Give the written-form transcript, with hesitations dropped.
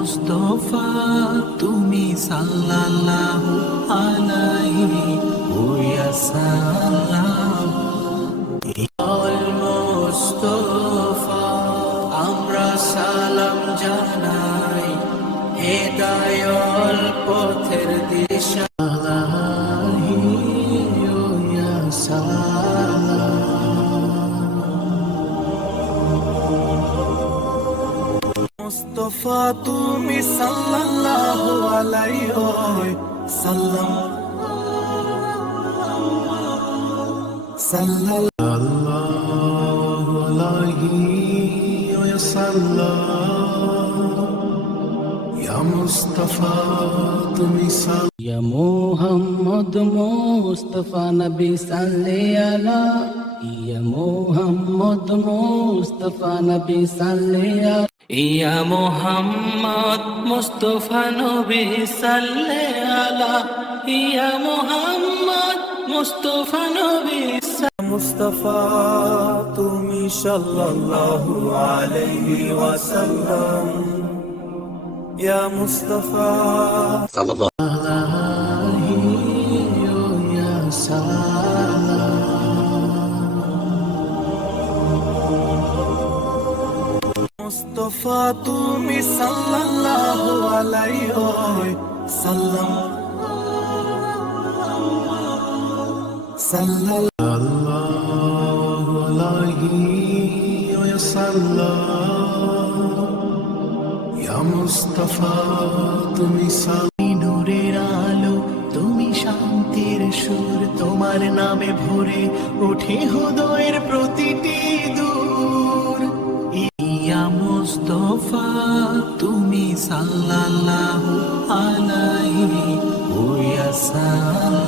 মুস্তফা তুমি সাল্লাল্লাহু আলাইহি ওয়া সাল্লাম। আল মুস্তফা আমরা সালাম জানাই, হেদায়াল পথের দিশা ওয়া সাল্লাম। মুস্তফা তুমি সাল্লাল্লাহু আলাইহি সাল্লাম, সাল্লাল্লাহু আলাইহি ওয়াসাল্লাম। ইয়া মুস্তাফা তুমি ইয়া মুহাম্মদ মুস্তাফা নবী সাল্লি আলা, ইয়া মুহাম্মদ মুস্তাফা নবী সাল্লি আলা, ইয়া মুহাম্মদ মুস্তাফা নবী সাল্লি আলা, ইয়া মুহাম্মদ মুস্তাফা নবী। মুস্তাফা তুমি সাল্লাল্লাহু আলাইহি ওয়াসাল্লাম, ইয়া মুস্তাফা সাল্লাল্লাহু আলাইহি ওয়াসাল্লাম। মুস্তাফা তুমি সাল্লাল্লাহু আলাইহি ওয়াসাল্লাম, সাল্লাল্লাহু আলাইহি ওয়াসাল্লাম। ইয়া মুস্তাফা তুমি নূরের আলো, তুমি শান্তির সুর, তোমার নামে ভরে ওঠে হৃদয়ের প্রতিটি দূর। ইয়া মুস্তাফা তুমি সাল্লাল্লাহু আলাইহি ওয়া সাল্লাম।